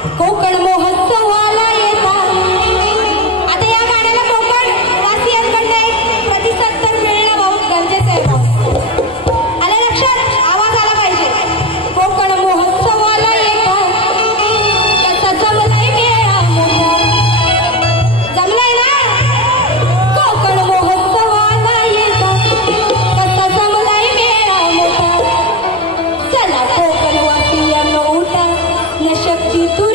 कोकण महोत्सवाला येता. आता या गाण्याला कोकण वासियांकडनं एक प्रतिसाद तर मिळणं बहुत गरजेचं आहे भाऊ. आलं लक्षात? आवाज आला पाहिजे. कोकण महोत्सवाला येता कसा जमलाय मेळा मोठा. जमलाय ना? कोकण महोत्सवाला येता कसा जमलाय मेळा मोठा. चला कोकण वासियांनो उठा न शक्ती तू